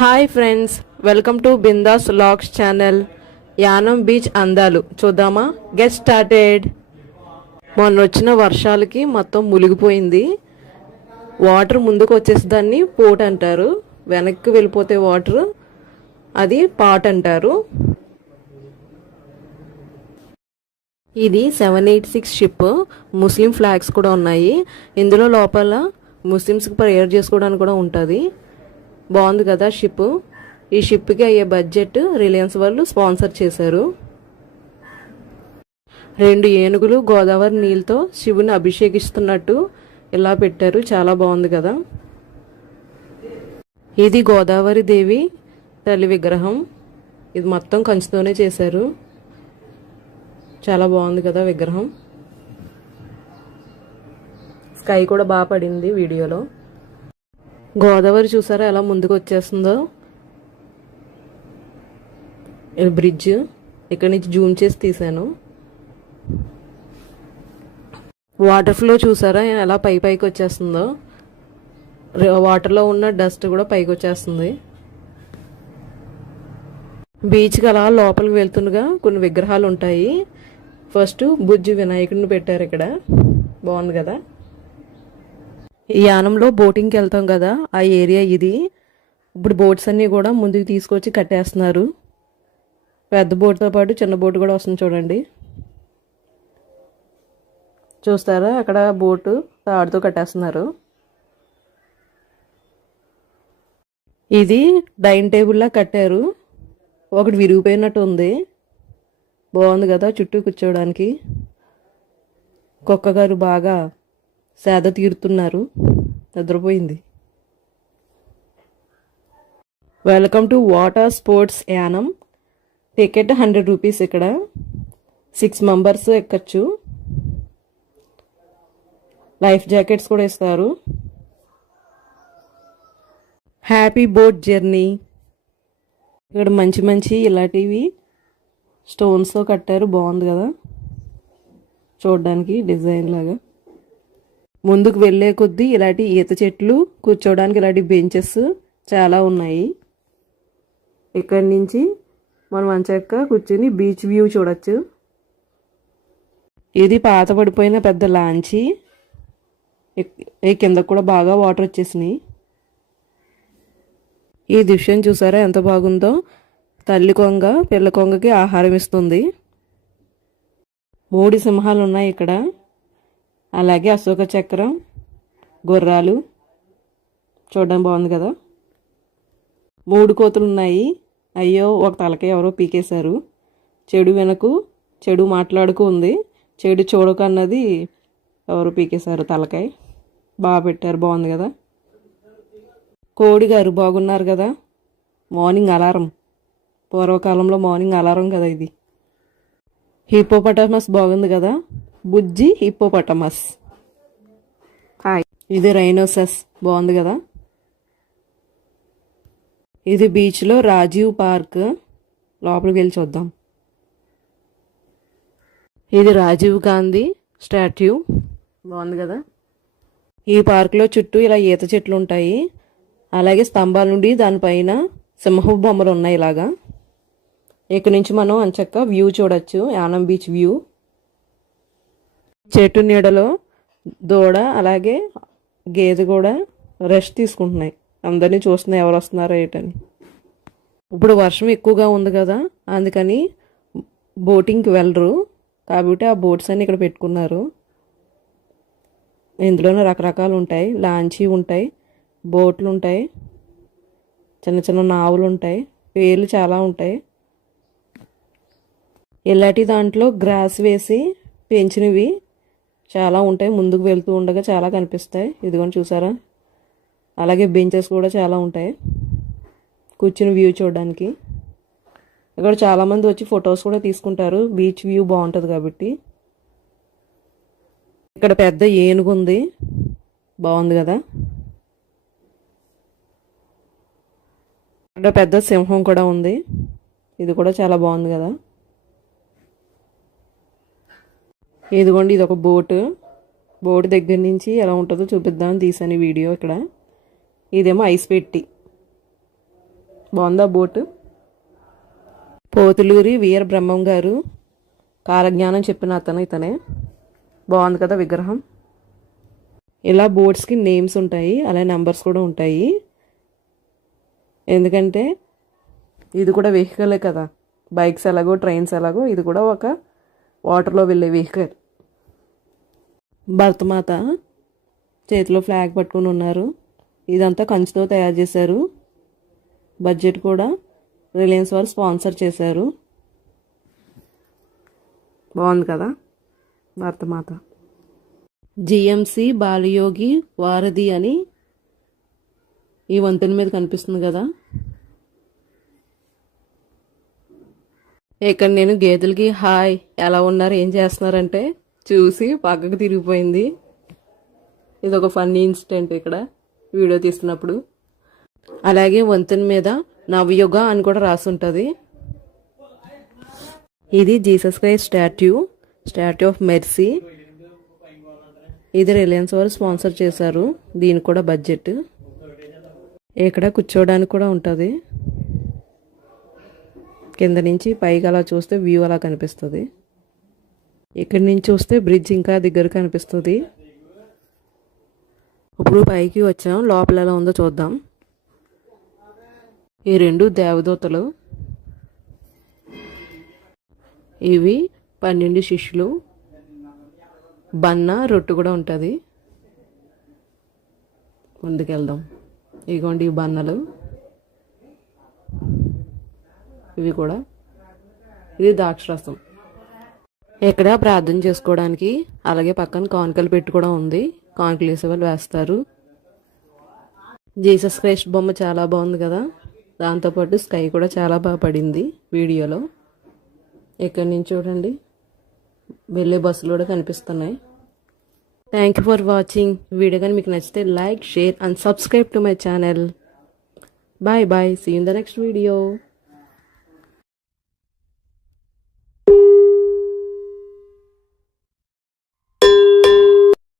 Hi friends, welcome to Bindaas vlogs channel. Yanam beach అందాలు చూద్దామా? Get started. మొన్న వచ్చిన వర్షాలకి మొత్తం మునిగిపోయింది. వాటర్ ముందుకు వచ్చేసేదాన్ని పోట్ అంటారు, వెనక్కి వెళ్ళిపోతే వాటర్ అది పాట్ అంటారు. ఇది 786 షిప్. ముస్లిం ఫ్లాగ్స్ కూడా ఉన్నాయి ఇందులో. లోపల ముస్లిమ్స్కి ప్రేయర్ చేసుకోవడానికి కూడా ఉంటుంది. బాగుంది కదా షిప్. ఈ షిప్కి అయ్యే బడ్జెట్ రిలయన్స్ వాళ్ళు స్పాన్సర్ చేశారు. 2 ఏనుగులు గోదావరి నీళ్ళతో శివుని అభిషేకిస్తున్నట్టు ఇలా పెట్టారు. చాలా బాగుంది కదా. ఇది గోదావరి దేవి తల్లి విగ్రహం. ఇది మొత్తం కంచుతోనే చేశారు. చాలా బాగుంది కదా విగ్రహం. స్కై కూడా బాగా పడింది వీడియోలో. గోదావరి చూసారా ఎలా ముందుకు వచ్చేస్తుందో. ఇది బ్రిడ్జ్. ఇక్కడ నుంచి జూమ్ చేసి తీసాను. వాటర్ ఫ్లో చూసారా ఎలా పైకి వచ్చేస్తుందో. వాటర్లో ఉన్న డస్ట్ కూడా పైకి వచ్చేస్తుంది. బీచ్కి అలా లోపలికి వెళ్తుండగా కొన్ని విగ్రహాలు ఉంటాయి. ఫస్ట్ బుజ్జి వినాయకుడిని పెట్టారు ఇక్కడ. బాగుంది కదా. ఈ యానంలో బోటింగ్కి వెళ్తాం కదా, ఆ ఏరియా ఇది. ఇప్పుడు బోట్స్ అన్నీ కూడా ముందుకు తీసుకొచ్చి కట్టేస్తున్నారు. పెద్ద బోట్తో పాటు చిన్న బోట్ కూడా వస్తుంది చూడండి. చూస్తారా అక్కడ బోటు తాడుతో కట్టేస్తున్నారు. ఇది డైనింగ్ టేబుల్లా కట్టారు. ఒకటి విరిగిపోయినట్టు ఉంది. బాగుంది కదా చుట్టూ కూర్చోవడానికి. కుక్క గారు బాగా సేద తీరుతున్నారు. నిద్రపోయింది. Welcome to water sports Yanam. Ticket 100 rupees. ఇక్కడ 6 మెంబర్స్ ఎక్కచ్చు. లైఫ్ జాకెట్స్ కూడా ఇస్తారు. Happy boat journey. ఇక్కడ మంచి ఇలాంటివి స్టోన్స్తో కట్టారు. బాగుంది కదా చూడడానికి డిజైన్ లాగా. ముందుకు వెళ్ళే కొద్దీ ఇలాంటి ఈత చెట్లు, కూర్చోవడానికి ఇలాంటి బెంచెస్ చాలా ఉన్నాయి. ఇక్కడి నుంచి మనం అంచక్క కూర్చుని బీచ్ వ్యూ చూడొచ్చు. ఇది పాత పడిపోయిన పెద్ద లాంచీ. ఈ కింద కూడా బాగా వాటర్ వచ్చేసినాయి. ఈ దృశ్యం చూసారా ఎంత బాగుందో. తల్లి కొంగ పిల్ల కొంగకి ఆహారం ఇస్తుంది. 3 సింహాలు ఉన్నాయి ఇక్కడ. అలాగే అశోక చక్రం, గుర్రాలు చూడడం బాగుంది కదా. 3 కోతులు ఉన్నాయి. అయ్యో ఒక తలకాయ ఎవరో పీకేశారు. చెడు వెనకు చెడు మాట్లాడుకు ఉంది. చెడు చూడకు అన్నది ఎవరో పీకేశారు తలకాయ. బాగా పెట్టారు. బాగుంది కదా. కోడి గారు బాగున్నారు కదా. Morning alarm. పూర్వకాలంలో మార్నింగ్ అలారం కదా ఇది. హిప్పోపటామస్ బాగుంది కదా. బుజ్జి హిప్పోపటమస్. హాయ్. ఇది రైనోసస్. బాగుంది కదా. ఇది బీచ్లో రాజీవ్ పార్క్. లోపలికి వెళ్ళి చూద్దాం. ఇది రాజీవ్ గాంధీ స్టాట్యూ. బాగుంది కదా. ఈ పార్క్లో చుట్టూ ఇలా ఈత చెట్లు ఉంటాయి. అలాగే స్తంభాల నుండి దానిపైన సింహపు బొమ్మలు ఉన్నాయి ఇలాగా. ఇక్కడ నుంచి మనం అంచక్క వ్యూ చూడొచ్చు. Yanam beach view. చెట్టు నీడలో దూడ అలాగే గేదె కూడా రెస్ట్ తీసుకుంటున్నాయి. అందరినీ చూస్తున్నాయి ఎవరు వస్తున్నారో ఏంటని. ఇప్పుడు వర్షం ఎక్కువగా ఉంది కదా, అందుకని బోటింగ్కి వెళ్ళరు కాబట్టి ఆ బోట్స్ అన్ని ఇక్కడ పెట్టుకున్నారు. ఇందులోనే రకరకాలు ఉంటాయి. లాంచీ ఉంటాయి, బోట్లు ఉంటాయి, చిన్న నావులు ఉంటాయి, పేర్లు చాలా ఉంటాయి. ఇలాంటి దాంట్లో గ్రాస్ వేసి పెంచినవి చాలా ఉంటాయి. ముందుకు వెళ్తూ ఉండగా చాలా కనిపిస్తాయి. ఇదిగోని చూసారా. అలాగే బెంచెస్ కూడా చాలా ఉంటాయి కూర్చుని వ్యూ చూడడానికి. ఇక్కడ చాలామంది వచ్చి ఫొటోస్ కూడా తీసుకుంటారు. బీచ్ వ్యూ బాగుంటుంది కాబట్టి. ఇక్కడ పెద్ద ఏనుగు ఉంది. బాగుంది కదా. ఇక్కడ పెద్ద సింహం కూడా ఉంది. ఇది కూడా చాలా బాగుంది కదా. ఇదిగోండి ఇది ఒక బోటు. బోట్ దగ్గర నుంచి ఎలా ఉంటుందో చూపిద్దామని తీసాను వీడియో. ఇక్కడ ఇదేమో ఐస్ పెట్టి. బాగుందా బోటు? పోతులూరి వీర బ్రహ్మం గారు కాలజ్ఞానం చెప్పిన అతను ఇతనే. బాగుంది కదా విగ్రహం. ఇలా బోట్స్కి నేమ్స్ ఉంటాయి, అలాగే నెంబర్స్ కూడా ఉంటాయి. ఎందుకంటే ఇది కూడా వెహికలే కదా, బైక్స్ ఎలాగో ట్రైన్స్ ఎలాగో ఇది కూడా ఒక వాటర్లో వెళ్ళే వెహికల్. భరతమాత చేతిలో ఫ్లాగ్ పట్టుకుని ఉన్నారు. ఇదంతా కంచుతో తయారు చేశారు. బడ్జెట్ కూడా రిలయన్స్ వారు స్పాన్సర్ చేశారు. బాగుంది కదా భరతమాత. జిఎంసి బాలయోగి వారధి అని ఈ వంతెన మీద కనిపిస్తుంది కదా. ఇక్కడ నేను గేదెలకి హాయ్ ఎలా ఉన్నారు ఏం చేస్తున్నారంటే చూసి పక్కకు తిరిగిపోయింది. ఇది ఒక ఫన్నీ ఇన్సిడెంట్ ఇక్కడ వీడియో తీస్తున్నప్పుడు. అలాగే వంతెన మీద నవయుగ అని కూడా రాసి ఉంటుంది. ఇది Jesus Christ statue of mercy. ఇది రిలయన్స్ వారు స్పాన్సర్ చేశారు. దీనికి కూడా బడ్జెట్. ఇక్కడ కూర్చోవడానికి కూడా ఉంటుంది. కింద నుంచి పైకి అలా చూస్తే వ్యూ అలా కనిపిస్తుంది. ఇక్కడి నుంచి చూస్తే బ్రిడ్జ్ ఇంకా దగ్గర కనిపిస్తుంది. ఇప్పుడు పైకి వచ్చాం, లోపల ఎలా ఉందో చూద్దాం. ఈ రెండు దేవదూతలు, ఇవి 12 శిష్యులు. బన్న రొట్టు కూడా ఉంటుంది. ముందుకెళ్దాం. ఇగోండి ఈ బన్నలు, ఇవి కూడా. ఇది ద్రాక్షరసం. ఇక్కడ ప్రార్థన చేసుకోవడానికి, అలాగే పక్కన కానుకలు పెట్టి కూడా ఉంది. కానుకలు వేసేవాళ్ళు వేస్తారు. జీసస్ క్రైస్ట్ బొమ్మ చాలా బాగుంది కదా. దాంతోపాటు స్కై కూడా చాలా బాగా పడింది వీడియోలో. ఇక్కడి నుంచి చూడండి వెళ్ళే బస్సులు కూడా కనిపిస్తున్నాయి. Thank you for watching. Video కానీ మీకు నచ్చితే like, share and subscribe to my channel. Bye bye. See you in the next video.